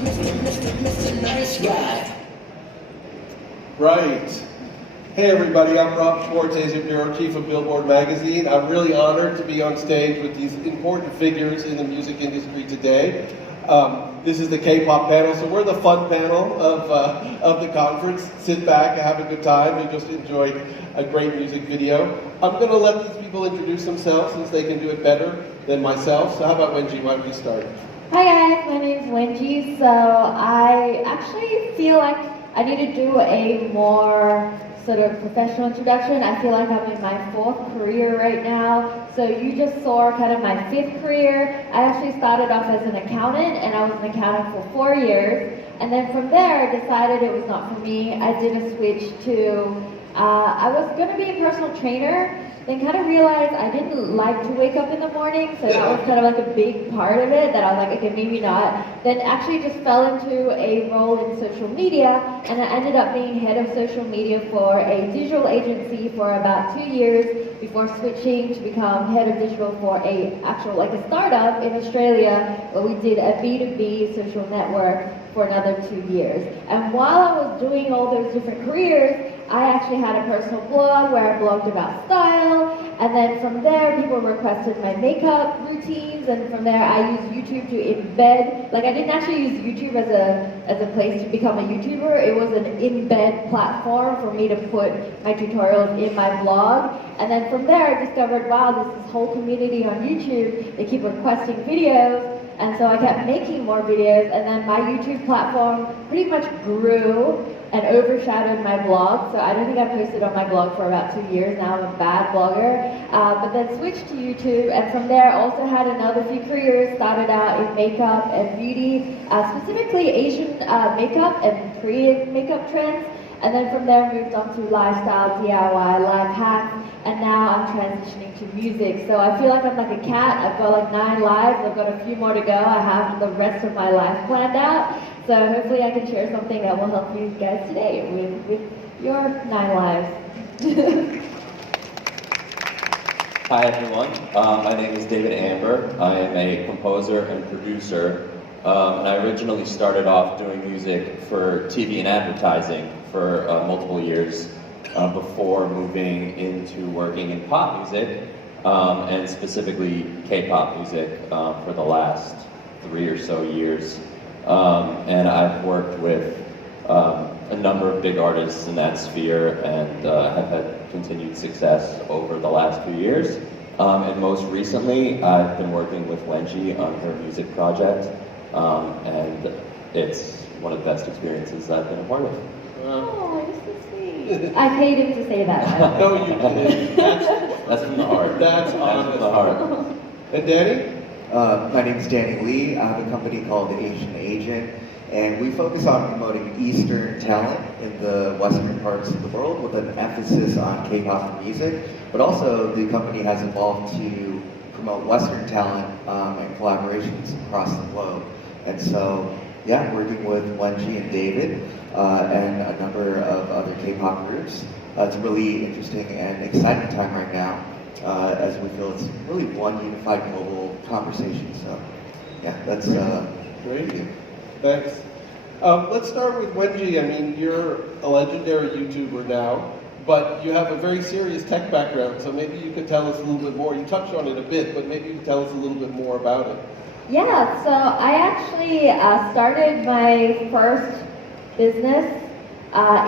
Mr. Nice Guy. Right. Hey everybody, I'm Rob Schwartz, Asia Bureau Chief of Billboard Magazine. I'm really honored to be on stage with these important figures in the music industry today. This is the K-pop panel, so we're the fun panel of the conference. Sit back and have a good time. We just enjoyed a great music video. I'm going to let these people introduce themselves since they can do it better than myself. So how about Wenji, why don't we start? Hi guys, my name's Wenji. So I actually feel like I need to do a more sort of professional introduction. I feel like I'm in my 4th career right now. So you just saw kind of my 5th career. I actually started off as an accountant, and I was an accountant for 4 years. And then from there, I decided it was not for me. I did a switch to, I was going to be a personal trainer, then kind of realized I didn't like to wake up in the morning, so that was kind of like a big part of it, that I was like, okay, maybe not. Then actually just fell into a role in social media, and I ended up being head of social media for a digital agency for about 2 years before switching to become head of digital for a startup in Australia, where we did a B2B social network for another 2 years. And while I was doing all those different careers, I actually had a personal blog where I blogged about style, and then from there people requested my makeup routines, and from there I used YouTube to embed, like I didn't actually use YouTube as a place to become a YouTuber, it was an embed platform for me to put my tutorials in my blog. And then from there I discovered, wow, there's this whole community on YouTube, they keep requesting videos. And so I kept making more videos, and then my YouTube platform pretty much grew and overshadowed my blog. So I don't think I posted on my blog for about 2 years now. I'm a bad blogger. But then switched to YouTube, and from there also had another few careers. Started out in makeup and beauty, specifically Asian makeup and Korean makeup trends. And then from there moved on to lifestyle, DIY, life hacks, and now I'm transitioning to music. So I feel like I'm like a cat. I've got like 9 lives. I've got a few more to go. I have the rest of my life planned out. So hopefully I can share something that will help you guys today with your 9 lives. Hi everyone, my name is David Amber. I am a composer and producer. And I originally started off doing music for TV and advertising for multiple years before moving into working in pop music, and specifically K-pop music for the last 3 or so years. And I've worked with a number of big artists in that sphere, and have had continued success over the last few years. And most recently, I've been working with Wenji on her music project, and it's one of the best experiences I've been a part of. Oh, you're so sweet. I paid him to say that. No, you didn't. That's from the heart. That's honest. From the heart. And Danny? My name is Danny Lee. I have a company called Asian Agent, and we focus on promoting Eastern talent in the Western parts of the world with an emphasis on K-pop music, but also the company has evolved to promote Western talent and collaborations across the globe. And so, yeah, working with Wenji and David and a number of other K-pop groups. It's a really interesting and exciting time right now, as we feel it's really one unified global conversation. So, yeah, that's Great. Thanks. Let's start with Wenji. I mean, you're a legendary YouTuber now, but you have a very serious tech background, so maybe you could tell us a little bit more. You touched on it a bit, but maybe you could tell us a little bit more about it. Yeah, so I actually started my first business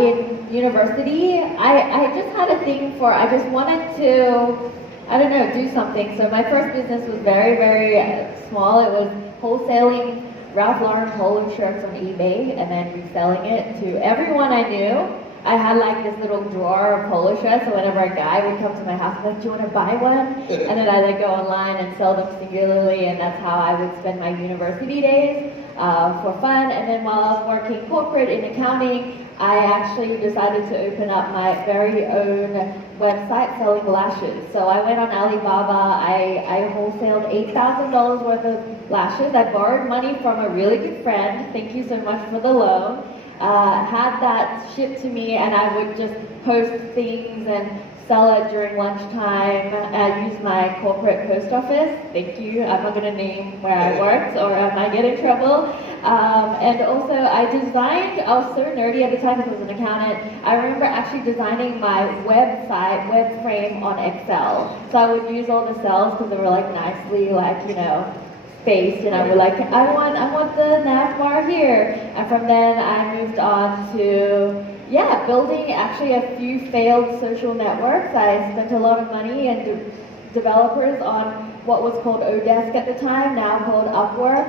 in university. I just had a thing for, I just wanted to, I don't know, do something. So my first business was very, very small. It was wholesaling Ralph Lauren polo shirts on eBay and then reselling it to everyone I knew. I had like this little drawer of polo shirts, so whenever a guy would come to my house, I'd be like, do you want to buy one? And then I like go online and sell them singularly, and that's how I would spend my university days for fun. And then while I was working corporate in accounting, I actually decided to open up my very own website selling lashes. So I went on Alibaba, I wholesaled $8,000 worth of lashes. I borrowed money from a really good friend, thank you so much for the loan. Had that shipped to me, and I would just post things and sell it during lunchtime. I used my corporate post office. Thank you. I'm not going to name where I worked or I might get in trouble. And also I was so nerdy at the time because I was an accountant. I remember actually designing my website, web frame on Excel. So I would use all the cells because they were like nicely spaced, and I would I want the nav bar here. And from then I moved on to building actually a few failed social networks. I spent a lot of money and developers on what was called Odesk at the time, now called Upwork,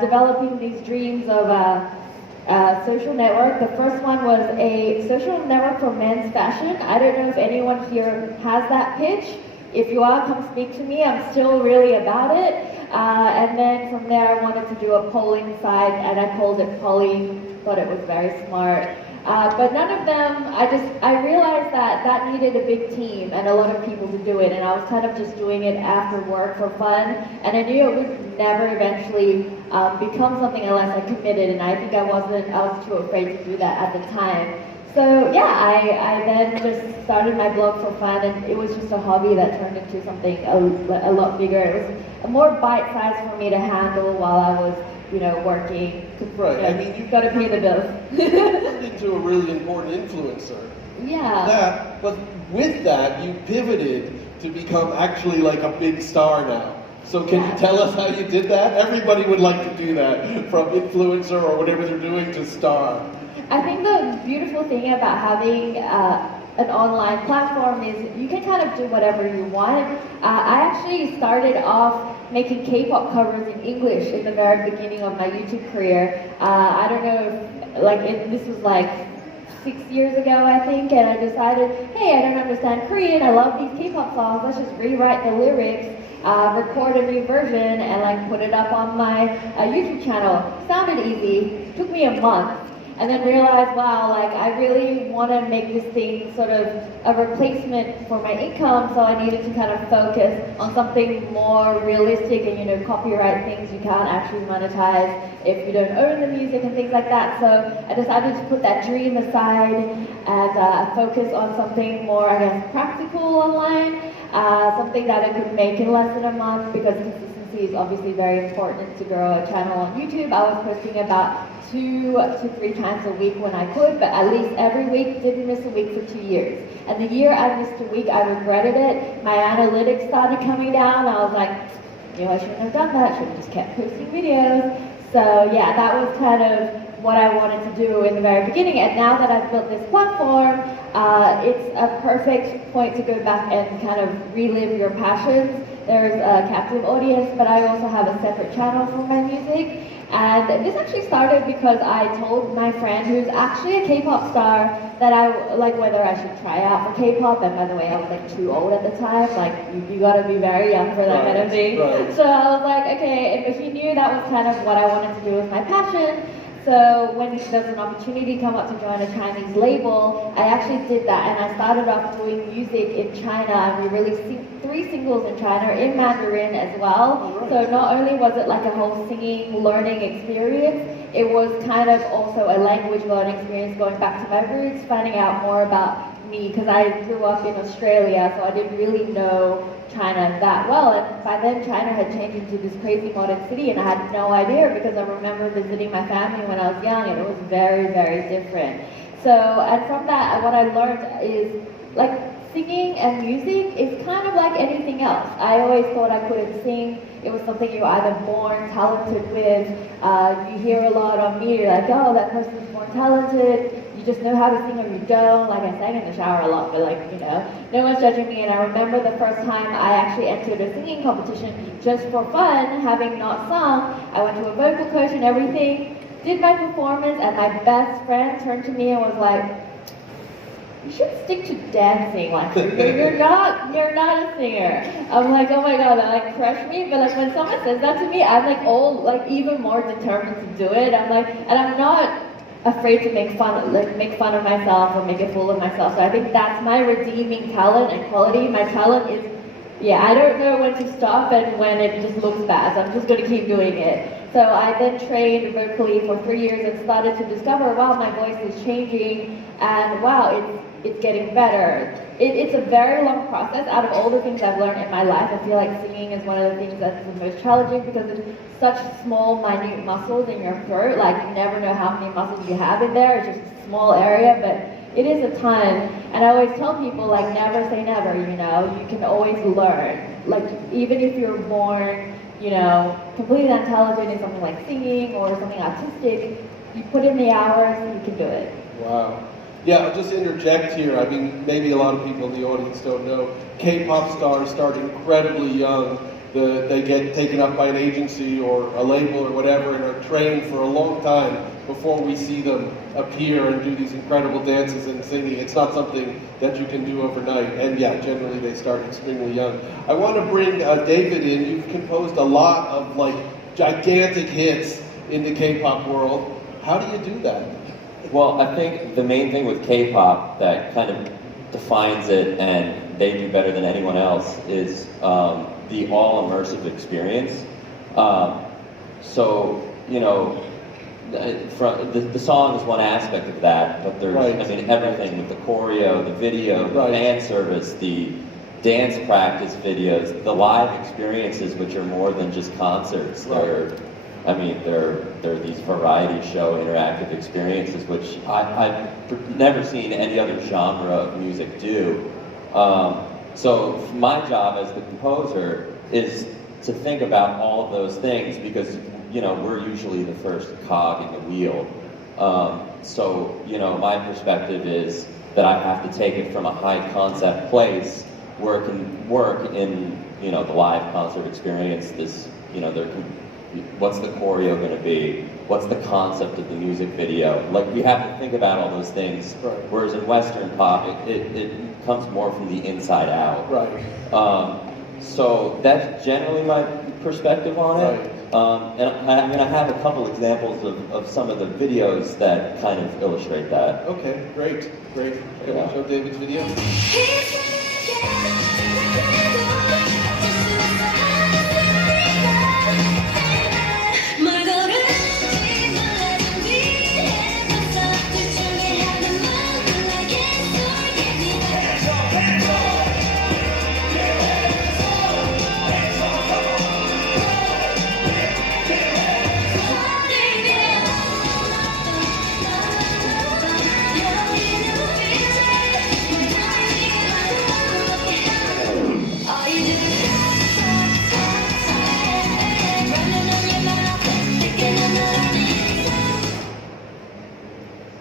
developing these dreams of a social network. The first one was a social network for men's fashion. I don't know if anyone here has that pitch. If you are, come speak to me. I'm still really about it. And then from there, I wanted to do a polling site, and I called it Polly. Thought it was very smart. But none of them, I realized that needed a big team and a lot of people to do it, and I was kind of just doing it after work for fun, and I knew it would never eventually become something unless I committed, and I think I was too afraid to do that at the time. So yeah, I then just started my blog for fun, and it was just a hobby that turned into something a lot bigger. It was a more bite-sized for me to handle while I was working. Right. I mean, you've got to pay the bills. Turned into a really important influencer. Yeah. But with that, you pivoted to become actually like a big star now. So can you tell us how you did that? Everybody would like to do that, from influencer or whatever they're doing to star. I think the beautiful thing about having an online platform is you can kind of do whatever you want. I actually started off making K-pop covers in English in the very beginning of my YouTube career. I don't know if, this was like 6 years ago, I think, and I decided, hey, I don't understand Korean, I love these K-pop songs, let's just rewrite the lyrics, record a new version, and put it up on my YouTube channel. Sounded easy, took me a month. And then realized, wow, I really want to make this thing sort of a replacement for my income, so I needed to kind of focus on something more realistic and, copyright things you can't actually monetize if you don't own the music and things like that. So I decided to put that dream aside and focus on something more, I guess, practical online, something that I could make in less than a month, because consistency is obviously very important to grow a channel on YouTube. I was posting about 2 to 3 times a week when I could, but at least every week. Didn't miss a week for 2 years. And the year I missed a week, I regretted it. My analytics started coming down. I was like, I shouldn't have done that. I should have just kept posting videos. So yeah, that was kind of what I wanted to do in the very beginning. And now that I've built this platform, it's a perfect point to go back and kind of relive your passions. There's a captive audience, but I also have a separate channel for my music. And this actually started because I told my friend, who's actually a K-pop star, that whether I should try out for K-pop. And by the way, I was too old at the time. You gotta be very young for that kind of thing. Right. So I was like, okay, but he knew that was kind of what I wanted to do with my passion. So when there's an opportunity come up to join a Chinese label, I actually did that, and I started off doing music in China, and we released 3 singles in China, in Mandarin as well. Right. So not only was it like a whole singing, learning experience, it was kind of also a language learning experience, going back to my roots, finding out more about me, because I grew up in Australia, so I didn't really know China that well, and by then China had changed into this crazy modern city, and I had no idea, because I remember visiting my family when I was young, and it was very, very different. So, and from that, what I learned is, singing and music is kind of like anything else. I always thought I couldn't sing. It was something you're either born talented with. You hear a lot on media, oh, that person's born talented. You just know how to sing or you don't. I sang in the shower a lot, but no one's judging me. And I remember the first time I actually entered a singing competition just for fun, having not sung. I went to a vocal coach and everything, did my performance, and my best friend turned to me and was like, you should stick to dancing. You're not a singer. I'm like, oh my god, that crushed me. But when someone says that to me, I'm even more determined to do it. And I'm not afraid to make fun of myself or make a fool of myself. So I think that's my redeeming talent and quality. My talent is, I don't know when to stop and when it just looks bad. So I'm just going to keep doing it. So I then trained vocally for 3 years and started to discover, wow, my voice is changing, and wow, it's getting better. It's a very long process. Out of all the things I've learned in my life, I feel like singing is one of the things that's the most challenging because it's such small, minute muscles in your throat. Like you never know how many muscles you have in there. It's just a small area, but it is a ton. And I always tell people, like, never say never, you know? You can always learn. Like, even if you're born, you know, completely intelligent in something like singing or something artistic, you put in the hours, you can do it. Wow. Yeah, I'll just interject here. I mean, maybe a lot of people in the audience don't know. K-pop stars start incredibly young. They get taken up by an agency or a label or whatever and are trained for a long time before we see them appear and do these incredible dances and singing. It's not something that you can do overnight. And yeah, generally they start extremely young. I want to bring David in. You've composed a lot of like gigantic hits in the K-pop world. How do you do that? Well, I think the main thing with K-pop that kind of defines it and they do better than anyone else is the all-immersive experience. So, you know, the song is one aspect of that, but there's, right. I mean, everything with the choreo, the video, the right. fan service, the dance practice videos, the live experiences, which are more than just concerts. Right. They're these variety show interactive experiences, which I've never seen any other genre of music do. So my job as the composer is to think about all of those things because, you know, we're usually the first cog in the wheel. So, you know, my perspective is that I have to take it from a high concept place where it can work in, you know, the live concert experience. This, you know, what's the choreo going to be? What's the concept of the music video? Like, we have to think about all those things. Right. Whereas in Western pop, it comes more from the inside out. Right. So that's generally my perspective on it. Right. And I have a couple examples of some of the videos that kind of illustrate that. Okay, great. Can Yeah. we show David's video?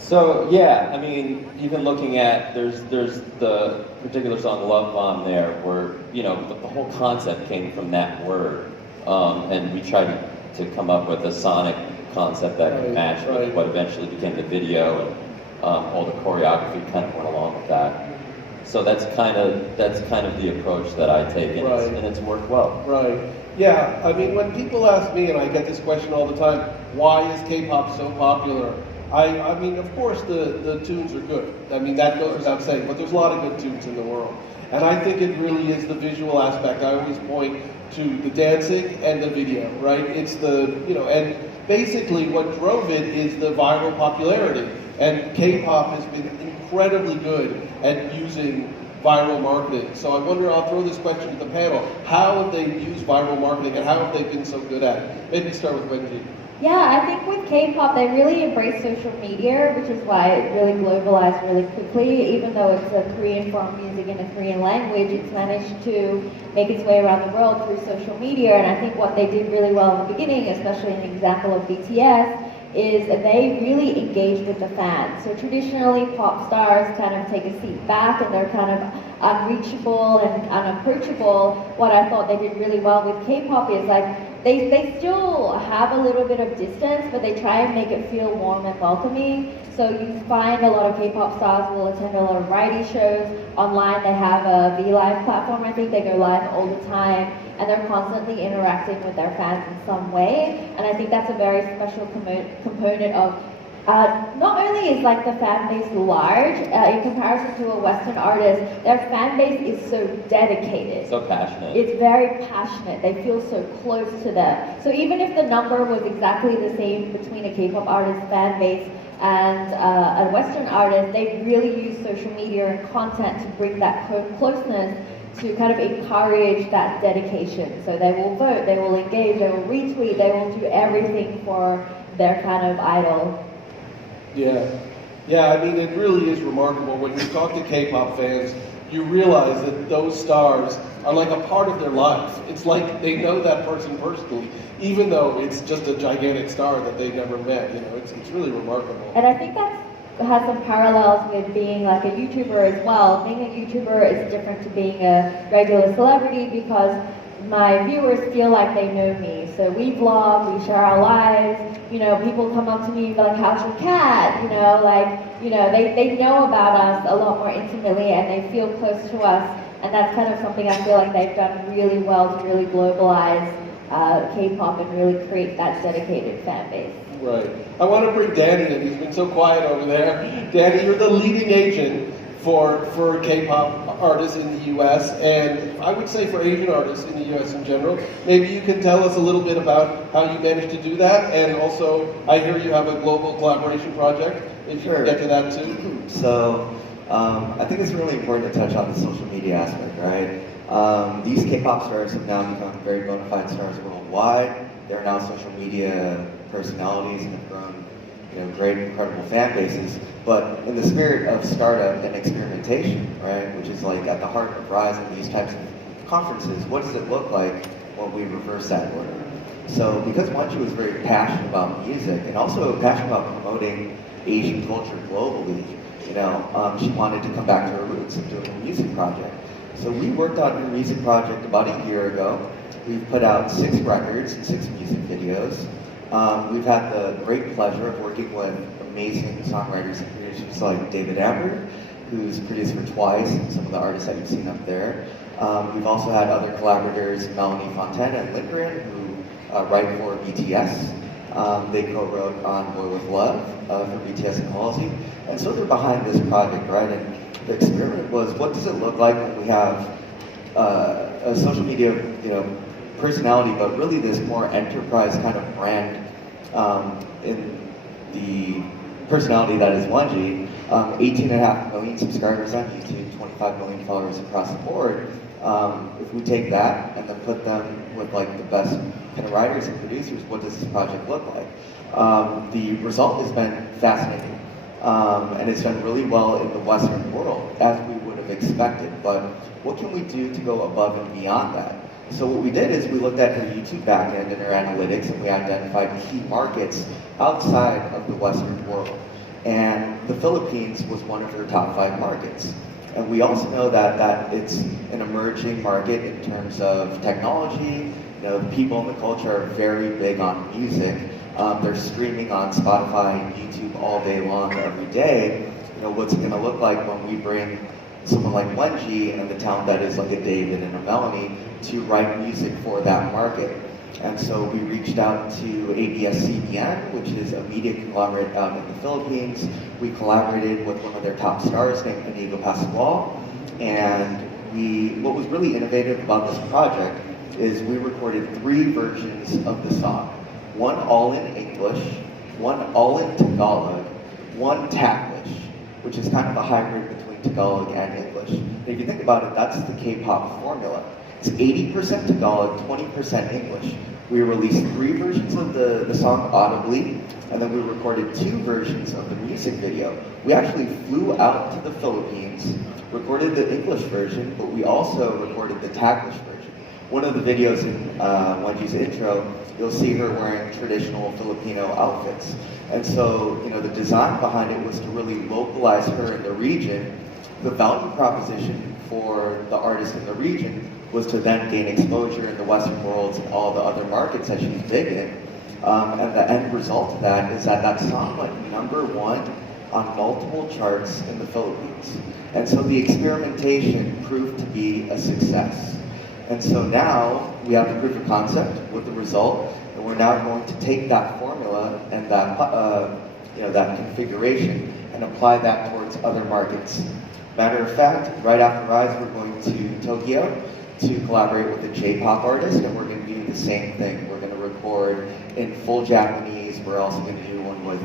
So yeah, I mean, even looking at there's the particular song "Love Bomb" there, where you know the whole concept came from that word, and we tried to come up with a sonic concept that could match with what eventually became the video, and all the choreography kind of went along with that. So that's kind of the approach that I take, and it's worked well. Right. Yeah. I mean, when people ask me, and I get this question all the time, why is K-pop so popular? I mean, of course, the tunes are good. I mean, that goes without saying, but there's a lot of good tunes in the world. And I think it really is the visual aspect. I always point to the dancing and the video, right? It's the, you know, and basically what drove it is the viral popularity. And K-pop has been incredibly good at using viral marketing. So I wonder, I'll throw this question to the panel. How have they used viral marketing and how have they been so good at it? Maybe start with Wendy. Yeah, I think with K-pop, they really embrace social media, which is why it really globalized really quickly. Even though it's a Korean form music in a Korean language, it's managed to make its way around the world through social media. And I think what they did really well in the beginning, especially an example of BTS, is they really engaged with the fans. So traditionally, pop stars kind of take a seat back and they're kind of unreachable and unapproachable. What I thought they did really well with K-pop is like, they still have a little bit of distance, but they try and make it feel warm and welcoming. So you find a lot of K-pop stars will attend a lot of variety shows. Online they have a V-Live platform, I think they go live all the time, and they're constantly interacting with their fans in some way. And I think that's a very special component of Not only is like the fan base large, in comparison to a Western artist, their fan base is so dedicated. So passionate. It's very passionate. They feel so close to them. So even if the number was exactly the same between a K-pop artist fan base and a Western artist, they really use social media and content to bring that closeness, to kind of encourage that dedication. So they will vote, they will engage, they will retweet, they will do everything for their kind of idol. Yeah, I mean, it really is remarkable. When you talk to K-pop fans, you realize that those stars are like a part of their life. It's like they know that person personally, even though it's just a gigantic star that they never met. You know, it's really remarkable. And I think that has some parallels with being like a YouTuber as well. Being a YouTuber is different to being a regular celebrity because my viewers feel like they know me. So we vlog, we share our lives, you know, people come up to me and be like, how's your cat? You know, like, you know, they know about us a lot more intimately and they feel close to us. And that's kind of something I feel like they've done really well to really globalize K-pop and really create that dedicated fan base. Right. I want to bring Danny in. He's been so quiet over there. Danny, you're the leading agent for K-pop artists in the U.S. and I would say for Asian artists in the U.S. in general. Maybe you can tell us a little bit about how you managed to do that, and also I hear you have a global collaboration project. If you can get to that too. So I think it's really important to touch on the social media aspect, right? These K-pop stars have now become very bona fide stars worldwide. They're now social media personalities and have grown, you know, great, incredible fan bases. But in the spirit of startup and experimentation, right, which is like at the heart of Rise and these types of conferences, what does it look like when we reverse that order? So because Wonju was very passionate about music and also passionate about promoting Asian culture globally, you know, she wanted to come back to her roots and do a music project. So we worked on her music project about a year ago. We've put out 6 records and 6 music videos. We've had the great pleasure of working with amazing songwriters and producers like David Amber, who's produced for Twice and some of the artists that you've seen up there. We've also had other collaborators, Melanie Fontana and Lindgren, who write for BTS. They co-wrote on Boy With Love for BTS and Halsey. And so they're behind this project, right? And the experiment was, what does it look like when we have a social media, you know, personality, but really this more enterprise kind of brand in the personality that is Wonji. 18.5 million subscribers on YouTube, 25 million followers across the board. If we take that and then put them with like the best kind of writers and producers, what does this project look like? The result has been fascinating. And it's done really well in the Western world, as we would have expected. But what can we do to go above and beyond that? So what we did is we looked at her YouTube backend and her analytics, and we identified key markets outside of the Western world. And the Philippines was one of her top 5 markets. And we also know that it's an emerging market in terms of technology. You know, the people in the culture are very big on music. They're streaming on Spotify and YouTube all day long, every day. You know, what's it going to look like when we bring someone like Wenji and the talent that is like a David and a Melanie to write music for that market? And so we reached out to ABS-CBN, which is a media conglomerate in the Philippines. We collaborated with one of their top stars named Inigo Pascual. And what was really innovative about this project is we recorded 3 versions of the song. One all in English, one all in Tagalog, one Taglish, which is kind of a hybrid between Tagalog and English. And if you think about it, that's the K-pop formula. It's 80% Tagalog, 20% English. We released 3 versions of the song audibly, and then we recorded 2 versions of the music video. We actually flew out to the Philippines, recorded the English version, but we also recorded the Taglish version. One of the videos in Wenji's intro, you'll see her wearing traditional Filipino outfits. And so, you know, the design behind it was to really localize her in the region. The value proposition for the artist in the region was to then gain exposure in the Western world and all the other markets that she's big in. And the end result of that is that song went #1 on multiple charts in the Philippines. And so the experimentation proved to be a success. And so now we have the proof of concept with the result, and we're now going to take that formula and that that configuration and apply that towards other markets. Matter of fact, right after Rise, we're going to Tokyo to collaborate with a J-pop artist, and we're going to do the same thing. We're going to record in full Japanese. We're also going to do one with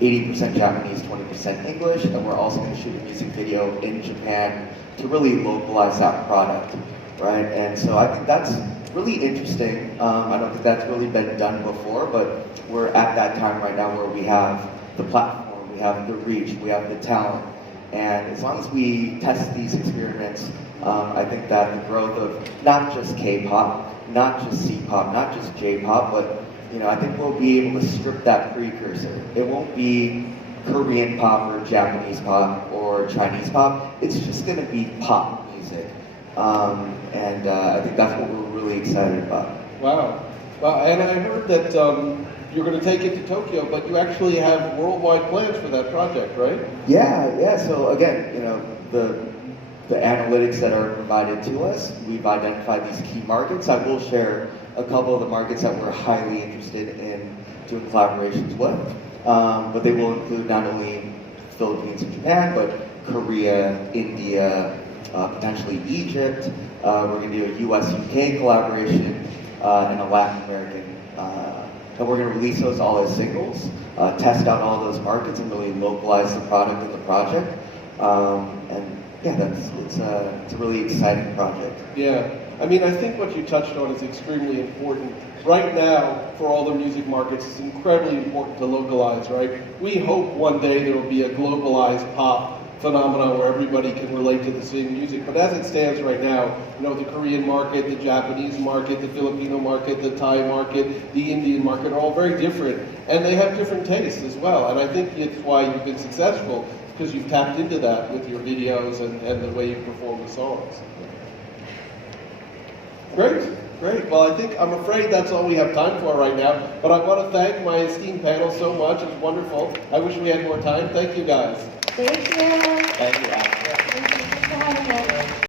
80% Japanese, 20% English, and we're also going to shoot a music video in Japan to really localize that product, right? And so I think that's really interesting. I don't think that's really been done before, but we're at that time right now where we have the platform, we have the reach, we have the talent, and as long as we test these experiments, I think that the growth of not just K-pop, not just C-pop, not just J-pop, but I think we'll be able to strip that precursor. It won't be Korean pop or Japanese pop or Chinese pop. It's just going to be pop music. And I think that's what we're really excited about. Wow. And I heard that you're going to take it to Tokyo, but you actually have worldwide plans for that project, right? Yeah. So again, the analytics that are provided to us, we've identified these key markets. I will share a couple of the markets that we're highly interested in doing collaborations with. But they will include not only Philippines and Japan, but Korea, India, potentially Egypt. We're going to do a US-UK collaboration and a Latin American. And we're going to release those all as singles, test out all those markets, and really localize the product and the project. And yeah, it's a really exciting project. Yeah. I mean, I think what you touched on is extremely important. Right now, for all the music markets, it's incredibly important to localize, right? We hope one day there will be a globalized pop phenomenon where everybody can relate to the same music. But as it stands right now, the Korean market, the Japanese market, the Filipino market, the Thai market, the Indian market are all very different. And they have different tastes as well. And I think it's why you've been successful, because you've tapped into that with your videos and the way you perform the songs. Great. Well, I'm afraid that's all we have time for right now. But I want to thank my esteemed panel so much. It was wonderful. I wish we had more time. Thank you, guys. Thank you. Thank you, Al. Thank you for having us.